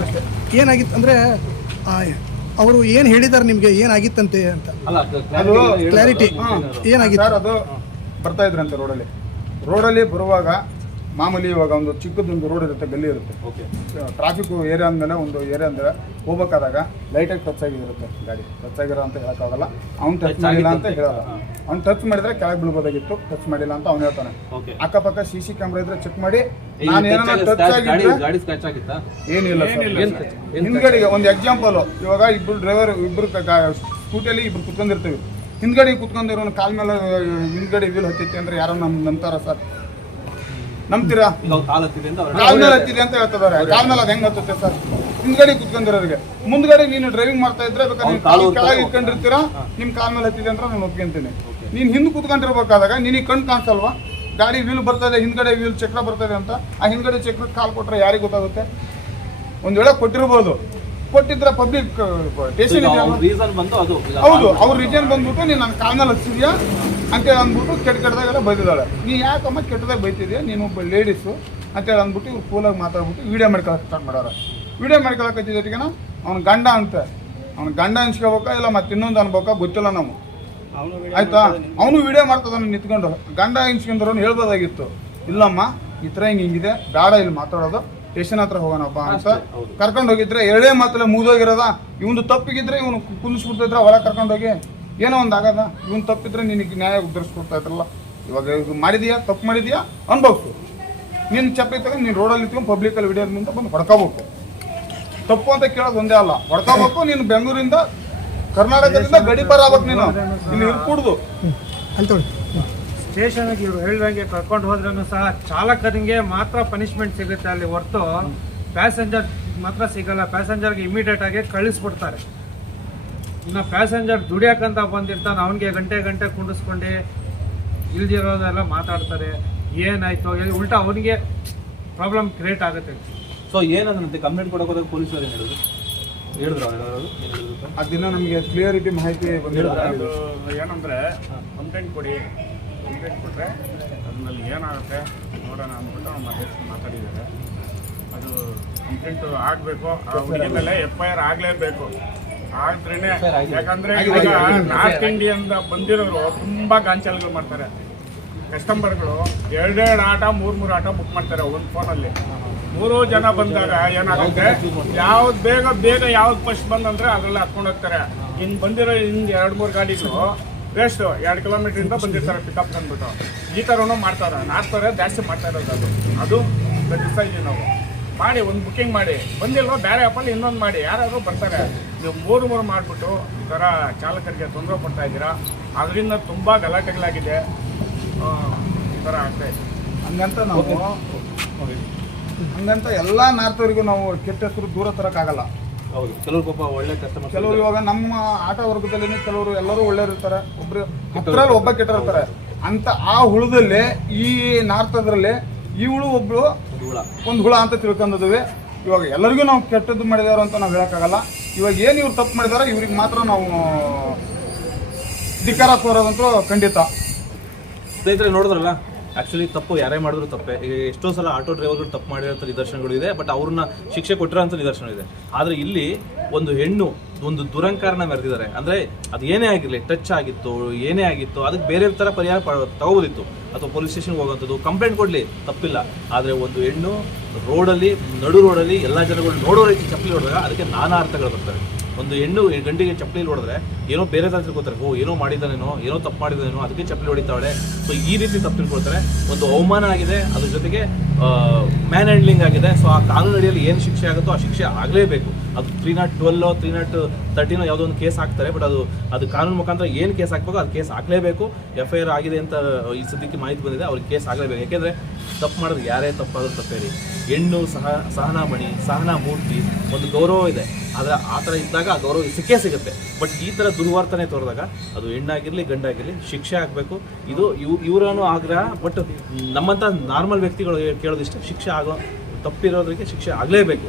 ಅಷ್ಟೇ. ಏನಾಗಿತ್ತು ಅಂದರೆ ಅವರು ಏನು ಹೇಳಿದ್ದಾರೆ ನಿಮಗೆ ಏನಾಗಿತ್ತಂತೆ ಅಂತ. ಕ್ಲಾರಿಟಿ ಏನಾಗಿತ್ತು? ಸರ್ ಅದು ಬರ್ತಾ ಇದ್ರಂತೆ ರೋಡಲ್ಲಿ. ರೋಡಲ್ಲಿ ಬರುವಾಗ ಮಾಮೂಲಿ ಇವಾಗ ಒಂದು ಚಿಕ್ಕದೊಂದು ರೋಡ್ ಇರುತ್ತೆ ಗಲ್ಲಿ ಇರುತ್ತೆ. ಓಕೆ ಟ್ರಾಫಿಕ್ ಏರಿಯಾ ಅಂದಮೇಲೆ ಒಂದು ಏರಿಯಾ ಅಂದ್ರೆ ಹೋಗ್ಬೇಕಾದಾಗ ಲೈಟಾಗಿ ಟಚ್ ಆಗಿರುತ್ತೆ ಗಾಡಿ. ಟಚ್ ಆಗಿರೋ ಅಂತ ಹೇಳೋಕ್ಕಾಗಲ್ಲ ಅವ್ನು ಟಚ್ ಮಾಡಿಲ್ಲ ಅಂತ ಹೇಳಲ್ಲ. ಅವ್ನು ಟಚ್ ಮಾಡಿದ್ರೆ ಕೆಳಗೆ ಬೀಳ್ಬೋದಾಗಿತ್ತು. ಟಚ್ ಮಾಡಿಲ್ಲ ಅಂತ ಅವ್ನು ಹೇಳ್ತಾನೆ. ಅಕ್ಕಪಕ್ಕ ಸಿ ಸಿ ಕ್ಯಾಮ್ರಾ ಇದ್ರೆ ಚೆಕ್ ಮಾಡಿ. ನಾನು ಟಚ್ ಆಗಿದ್ರೆ ಏನಿಲ್ಲ ಹಿಂದ್ಗಡೆಗೆ ಒಂದು ಎಕ್ಸಾಂಪಲ್ ಇವಾಗ ಇಬ್ಬರು ಡ್ರೈವರ್ ಇಬ್ಬರು ಸ್ಕೂಟಿಯಲ್ಲಿ ಇಬ್ರು ಕುತ್ಕೊಂಡಿರ್ತೀವಿ. ಹಿಂದ್ಗಡೆ ಕುತ್ಕೊಂಡಿರೋ ಕಾಲ್ ಮೇಲೆ ಹಿಂದ್ಗಡೆ ವೀಲ್ ಹತ್ತೈತಿ ಅಂದ್ರೆ ಯಾರೋ ನಮ್ಮ ನಂಬ್ತಾರ ಸರ್. ನಂಬ್ತೀರಾ? ಈಗ ಕಾಲ್ ಹತ್ತಿದೆ ಅಂತ ಹೇಳ್ತಿದ್ದಾರೆ ಕಾಲ್ ಮೇಲೆ ಅದು ಹೆಂಗ್ ಹತ್ತುತ್ತೆ ಸರ್? ಹಿಂದ್ಗಡೆ ಕುತ್ಕೊಂಡಿರೋರಿಗೆ ಮುಂದ್ಗಡೆ ನೀನು ಡ್ರೈವಿಂಗ್ ಮಾಡ್ತಾ ಇದ್ರೆ ಬೇಕಾದ್ರೆ ಕೆಳಗೆ ಇಟ್ಕೊಂಡಿರ್ತೀರಾ? ನಿಮ್ ಕಾಲ್ ಮೇಲೆ ಹತ್ತಿದೆ ಅಂತ ನಾನು ಒಪ್ಕೊಂತೀನಿ. ನೀನ್ ಹಿಂದ್ ಕುತ್ಕೊಂಡಿರ್ಬೇಕಾದಾಗ ನಿನಗೆ ಕಣ್ ಕಾಣಿಸಲ್ವಾ? ಗಾಡಿ ವೀಲ್ ಬರ್ತಾ ಇದೆ ಹಿಂದ್ಗಡೆ ವೀಲ್ ಚಕ್ರ ಬರ್ತಾ ಇದೆ ಅಂತ ಆ ಹಿಂದ್ಗಡೆ ಚಕ್ರ ಕಾಲ್ ಕೊಟ್ರೆ ಯಾರಿಗೆ ಗೊತ್ತಾಗುತ್ತೆ? ಒಂದ್ ವೇಳೆ ಕೊಟ್ಟಿರ್ಬೋದು. ಕೊಟ್ಟಿದ್ರೆ ಪಬ್ಲಿಕ್ ಅಲ್ವಾ? ರೀಸನ್ ಬಂದು ಅದು ಹೌದು ಅವ್ರ ರೀಸನ್ ಬಂದ್ಬಿಟ್ಟು ನೀನು ನನ್ನ ಕಾಲ್ ಮೇಲೆ ಹಚ್ಚಿದ್ಯಾ ಅಂತೇಳಿ ಅಂದ್ಬಿಟ್ಟು ಕೆಟ್ಟ ಕೆಟ್ಟದಾಗೆಲ್ಲ ಬೈದಿದ್ದಾಳೆ. ನೀ ಯಾಕಮ್ಮ ಕೆಟ್ಟದಾಗ ಬೈತಿದ್ಯಾ? ನೀನು ಒಬ್ಬ ಲೇಡೀಸು ಅಂತೇಳಿ ಅಂದ್ಬಿಟ್ಟು ಇವ್ರು ಕೂಲಾಗಿ ಮಾತಾಡ್ಬಿಟ್ಟು ವಿಡಿಯೋ ಮಾಡ್ಕೊಳಕ್ಕೆ ಸ್ಟಾರ್ಟ್ ಮಾಡ್ಯಾರ ವಿಡಿಯೋ ಮಾಡ್ಕೊಳಕ್ಕೆ ಜೊತೆಗೆನ ಅವ್ನ ಗಂಡ ಅಂತ. ಅವ್ನ ಗಂಡ ಅನ್ಸ್ಕೋಬೇಕಾ ಇಲ್ಲ ಮತ್ತೆ ಇನ್ನೊಂದು ಅನ್ಬೇಕಾ ಗೊತ್ತಿಲ್ಲ ನಾವು ಆಯ್ತಾ? ಅವನು ವಿಡಿಯೋ ಮಾಡ್ತದಾನ ನಿಂತ್ಕೊಂಡು. ಗಂಡ ಅನ್ಸ್ಕೊಂಡ್ರು ಹೇಳ್ಬೋದಾಗಿತ್ತು. ಇಲ್ಲಮ್ಮ ಈ ಥರ ಹಿಂಗೆ ಹಿಂಗಿದೆ ಬೇಡ ಇಲ್ಲಿ ಮಾತಾಡೋದು. ಸ್ಟೇಷನ್ ಹತ್ರ ಹೋಗೋಣಪ್ಪ ಅಂತ ಕರ್ಕೊಂಡು ಹೋಗಿದ್ರೆ ಎರಡೇ ಮಾತಲ್ಲ ಮುಗಿದೋಗಿರೋದ. ಇವನು ತಪ್ಪಿಗಿದ್ರೆ ಇವನು ಕುಂದಿಸ್ಬಿಡ್ತಿದ್ರ ಹೊರ ಕರ್ಕೊಂಡು ಹೋಗಿ. ಏನೋ ಒಂದು ಆಗದ. ಇವನು ತಪ್ಪಿದ್ರೆ ನಿನಗೆ ನ್ಯಾಯ ಉದ್ಧರಿಸ್ಕೊಡ್ತಾ ಇದ್ರಲ್ಲ. ಇವಾಗ ಇದು ಮಾಡಿದೀಯಾ? ತಪ್ಪು ಮಾಡಿದೀಯಾ? ಅನ್ಬೇಕು ನೀನು ಚಪ್ಪಲಿ ತಗೊಂಡು ನೀನು ರೋಡಲ್ಲಿ ಇತ್ಕೊಂಡು ಪಬ್ಲಿಕಲ್ಲಿ ವಿಡಿಯೋ ಮುಂದೆ ಬಂದು ಹೊಡ್ಕೋಬೇಕು. ತಪ್ಪು ಅಂತ ಕೇಳೋದು ಒಂದೇ ಅಲ್ಲ. ಹೊಡ್ಕೋಬೇಕು ನೀನು ಬೆಂಗಳೂರಿಂದ ಕರ್ನಾಟಕದಿಂದ ಗಡಿಪಾರ ಆಗ್ಬೇಕು ನೀನು. ಇಲ್ಲಿ ಇರ್ಕೂಡ್ದು. ಸ್ಟೇಷನ್ಗೆ ಇವರು ಹೇಳ್ದಂಗೆ ಕರ್ಕೊಂಡು ಹೋದ್ರೂ ಸಹ ಚಾಲಕನಿಗೆ ಮಾತ್ರ ಪನಿಷ್ಮೆಂಟ್ ಸಿಗುತ್ತೆ ಅಲ್ಲಿ ಹೊರತು ಪ್ಯಾಸೆಂಜರ್ ಮಾತ್ರ ಸಿಗಲ್ಲ. ಪ್ಯಾಸೆಂಜರ್ಗೆ ಇಮಿಡಿಯೇಟ್ ಆಗಿ ಕಳಿಸ್ಬಿಡ್ತಾರೆ. ಇನ್ನು ಪ್ಯಾಸೆಂಜರ್ ದುಡಿಯೋಕ್ಕಂತ ಬಂದಿರ್ತಾನೆ. ಅವನಿಗೆ ಗಂಟೆ ಗಂಟೆ ಕುಂಡಿಸ್ಕೊಂಡು ಇಲ್ದಿರೋದೆಲ್ಲ ಮಾತಾಡ್ತಾರೆ. ಏನಾಯ್ತು? ಎಲ್ಲಿ ಉಲ್ಟಾ ಅವನಿಗೆ ಪ್ರಾಬ್ಲಮ್ ಕ್ರಿಯೇಟ್ ಆಗುತ್ತೆ. ಸೊ ಏನಂದ್ರೆ ಕಂಪ್ಲೇಂಟ್ ಕೊಡಕ್ಕೆ ಹೋದಾಗ ಪೊಲೀಸರು ಏನು ಹೇಳಿದ್ರು? ಹೇಳಿದ್ರು ದಿನ ನಮಗೆ ಕ್ಲಿಯರಿಟಿ ಮಾಹಿತಿ ಏನಂದ್ರೆ ಕಂಪ್ಲೇಂಟ್ ಕೊಡಿ. ಕಂಪ್ಲೇಂಟ್ ಕೊಟ್ಟರೆ ಅದರಲ್ಲಿ ಏನಾಗುತ್ತೆ ನೋಡೋಣ ಅಂದ್ಬಿಟ್ಟು ನಮ್ಮ ಅಧ್ಯಕ್ಷ ಮಾತಾಡಿದ್ದಾರೆ. ಅದು ಕಂಪ್ಲೇಂಟು ಆಗಬೇಕು ಆ ಹುಡುಗಿ ಮೇಲೆ ಎಫ್ ಐ ಆರ್ ಆಗಲೇಬೇಕು. ಆದ್ರೇನೆ ಯಾಕಂದರೆ ಇವಾಗ. ನಾರ್ತ್ ಇಂಡಿಯಿಂದ ಬಂದಿರೋರು ತುಂಬ ಗಾಂಚಲ್ಗಳು ಮಾಡ್ತಾರೆ. ಕಸ್ಟಮರ್ಗಳು ಎರಡೆರಡು ಆಟ ಮೂರು ಮೂರು ಆಟ ಬುಕ್ ಮಾಡ್ತಾರೆ ಒಂದು ಫೋನಲ್ಲಿ ಮೂರು ಜನ ಬಂದಾಗ ಏನಾಗುತ್ತೆ? ಯಾವ್ದು ಬೇಗ ಬೇಗ ಯಾವ್ದು ಫಸ್ಟ್ ಬಂದಂದ್ರೆ ಅದರಲ್ಲಿ ಹಾಕೊಂಡು ಹೋಗ್ತಾರೆ. ಇನ್ನು ಬಂದಿರೋ ಹಿಂದೆ ಎರಡು ಮೂರು ಗಾಡಿಗಳು ವೇಸ್ಟ್ ಎರಡು ಕಿಲೋಮೀಟರ್ ಇಂದ ಬಂದಿರ್ತಾರೆ ಪಿಕಪ್ ಅಂದ್ಬಿಟ್ಟು ಈ ಥರನೂ ಮಾಡ್ತಾರೆ. ನಾಲ್ಕುವರೆ ಜಾಸ್ತಿ ಮಾಡ್ತಾ ಇರೋದು ಅದು. ಅದು ಇದೀವಿ ನಾವು. ಮಾಡಿ ಒಂದು ಬುಕ್ಕಿಂಗ್ ಮಾಡಿ. ಬಂದಿಲ್ವೋ ಬೇರೆ ಆ್ಯಪಲ್ಲಿ ಇನ್ನೊಂದು ಮಾಡಿ. ಯಾರಾದರೂ ಬರ್ತಾರೆ. ನೀವು ಮೂರು ಮೂರು ಮಾಡಿಬಿಟ್ಟು ಈ ಥರ ಚಾಲಕರಿಗೆ ತೊಂದರೆ ಕೊಡ್ತಾ ಇದ್ದೀರಾ? ಅದರಿಂದ ತುಂಬ ಗಲಾಟೆಗಳಾಗಿದೆ. ಆ, ಈ ಥರ ಆಗ್ತಾ ಇದೆ. ಹಂಗಂತ ನಾವು ಹಂಗಂತ ಎಲ್ಲ ನಾರ್ತವರಿಗೂ ನಾವು ಕೆಟ್ಟ ಹೆಸರು ದೂರ ತರಕ್ಕಾಗಲ್ಲ. ಹೌದು. ಕೆಲವರು ಪಾಪ ಒಳ್ಳೆ ಕಸ್ಟಮರ್ ಕೆಲವರು ಇವಾಗ ನಮ್ಮ ಆಟ ವರ್ಗದಲ್ಲಿ ಕೆಲವರು ಎಲ್ಲರೂ ಒಳ್ಳೆಯವರು ಇರ್ತಾರೆ ಒಬ್ರು ಹತ್ತರಲ್ಲಿ ಒಬ್ಬ ಕೆಟ್ಟಿರ್ತಾರೆ ಅಂತ ಆ ಹುಳದಲ್ಲಿ ಈ ನಾರ್ತದ್ರಲ್ಲಿ ಈ ಹುಳು ಒಬ್ಳು ಹುಳ. ಒಂದು ಹುಳ ಅಂತ ತಿಳ್ಕೊಂಡಿದ್ವಿ ಇವಾಗ ಎಲ್ಲರಿಗೂ ನಾವು ಕೆಟ್ಟದ್ದು ಮಾಡಿದಾರ ಅಂತ ನಾವು ಹೇಳೋಕ್ಕಾಗಲ್ಲ. ಇವಾಗ ಏನು ಇವ್ರು ತಪ್ಪು ಮಾಡಿದಾರೆ ಇವ್ರಿಗೆ ಮಾತ್ರ ನಾವು ಧಿಕ್ಕಾರ ತೋರೋದಂತೂ ಖಂಡಿತ. ಸ್ನೇಹಿತರೆ ನೋಡಿದ್ರಲ್ಲ? ಆಕ್ಚುಲಿ ತಪ್ಪು. ಯಾರೇ ಮಾಡಿದ್ರು ತಪ್ಪೇ. ಈಗ ಎಷ್ಟೋ ಸಲ ಆಟೋ ಡ್ರೈವರ್ಗಳು ತಪ್ಪು ಮಾಡಿರೋಂಥ ನಿದರ್ಶನಗಳು ಇದೆ ಬಟ್ ಅವ್ರನ್ನ ಶಿಕ್ಷೆ ಕೊಟ್ಟಿರೋಂಥ ನಿದರ್ಶನ ಇದೆ. ಆದರೆ ಇಲ್ಲಿ ಒಂದು ಹೆಣ್ಣು, ಒಂದು ದುರಂಕಾರನ ಮೆರೆದಿದ್ದಾರೆ. ಅಂದರೆ ಅದು ಏನೇ ಆಗಿರಲಿ ಟಚ್ ಆಗಿತ್ತು, ಏನೇ ಆಗಿತ್ತು, ಅದಕ್ಕೆ ಬೇರೆ ಥರ ಪರಿಹಾರ ತಗೋಬೋದಿತ್ತು. ಅಥವಾ ಪೊಲೀಸ್ ಸ್ಟೇಷನ್ಗೆ ಹೋಗುವಂಥದ್ದು ಕಂಪ್ಲೇಂಟ್ ಕೊಡಲಿ, ತಪ್ಪಿಲ್ಲ. ಆದರೆ ಒಂದು ಹೆಣ್ಣು ರೋಡಲ್ಲಿ ನಡು ರೋಡಲ್ಲಿ ಎಲ್ಲ ಜನಗಳು ನೋಡೋ ರೀತಿ ಚಪ್ಪಲಿ ಹೊಡೆದಾಗ ಅದಕ್ಕೆ ನಾನಾ ಅರ್ಥಗಳು ಬರ್ತವೆ ಒಂದು ಹೆಣ್ಣು ಗಂಡಿಗೆ ಚಪ್ಪಲಿ ಹೊಡೆದ್ರೆ ಏನೋ ಬೇರೆ ತರ ತಿಳ್ಕೊತಾರೆ ಓ, ಏನೋ ಮಾಡಿದ್ದಾನೇನೋ, ಏನೋ ತಪ್ಪು ಮಾಡಿದ್ದಾನೇನೋ, ಅದಕ್ಕೆ ಚಪ್ಪಲಿ ಹೊಡಿತಾವಳೆ ಸೊ ಈ ರೀತಿ ತಪ್ಪು ತಿಳ್ಕೊಳ್ತಾರೆ. ಒಂದು ಅವಮಾನ ಆಗಿದೆ, ಅದ್ರ ಜೊತೆಗೆ ಮ್ಯಾನ್ ಹ್ಯಾಂಡ್ಲಿಂಗ್ ಆಗಿದೆ. ಸೊ ಆ ಕಾನೂನು ಅಡಿಯಲ್ಲಿ ಏನು ಶಿಕ್ಷೆ ಆಗುತ್ತೋ ಆ ಶಿಕ್ಷೆ ಆಗಲೇಬೇಕು. ಅದು ತ್ರೀ ನಾಟ್ ಟ್ವೆಲ್ಲೋ ತ್ರೀ ನಾಟ್ ತರ್ಟಿನೋ ಯಾವುದೋ ಒಂದು ಕೇಸ್ ಹಾಕ್ತಾರೆ ಬಟ್ ಅದು ಅದು ಕಾನೂನು ಮುಖಾಂತರ ಏನು ಕೇಸ್ ಹಾಕ್ಬೇಕು ಅದು ಕೇಸ್ ಹಾಕಲೇಬೇಕು ಎಫ್ ಐ ಆರ್ ಆಗಿದೆ ಅಂತ ಈ ಸದ್ಯಕ್ಕೆ ಮಾಹಿತಿ ಬಂದಿದೆ, ಅವ್ರಿಗೆ ಕೇಸ್ ಆಗಲೇಬೇಕು. ಯಾಕೆಂದರೆ ತಪ್ಪು ಮಾಡಿದ್ರೆ ಯಾರೇ ತಪ್ಪಾದರೂ ತಪ್ಪೇರಿ. ಹೆಣ್ಣು ಸಹ, ಸಹನಾಮಣಿ ಸಹನಾ ಮೂರ್ತಿ ಒಂದು ಗೌರವ ಇದೆ. ಆದರೆ ಆ ಥರ ಇದ್ದಾಗ ಆ ಗೌರವ ಸಿಕ್ಕೇ ಸಿಗುತ್ತೆ. ಬಟ್ ಈ ಥರ ದುರ್ವರ್ತನೆ ತೋರಿದಾಗ ಅದು ಹೆಣ್ಣಾಗಿರಲಿ, ಗಂಡಾಗಿರಲಿ, ಶಿಕ್ಷೆ ಆಗಬೇಕು. ಇದು ಇವ್, ಇವರನ್ನು ಆಗ್ರಹ ಬಟ್ ನಮ್ಮಂಥ ನಾರ್ಮಲ್ ವ್ಯಕ್ತಿಗಳು ಕೇಳೋದಿಷ್ಟು, ಶಿಕ್ಷೆ ಆಗೋ ತಪ್ಪಿರೋದ್ರಿಗೆ ಶಿಕ್ಷೆ ಆಗಲೇಬೇಕು.